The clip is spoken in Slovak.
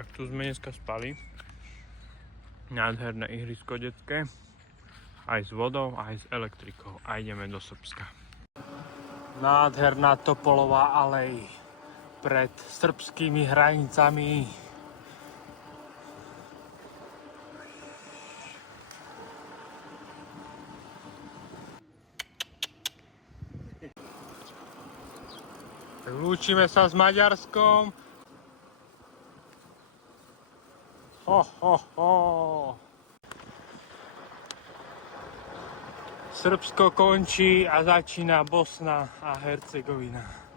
Tak tu sme dneska spali. Nádherné ihrisko detské. Aj s vodou, aj s elektrikou. A ideme do Srbska. Nádherná topolová alej pred srbskými hranicami. Lúčime sa s Maďarskom. Ho, ho, ho. Srbsko končí a začína Bosna a Hercegovina.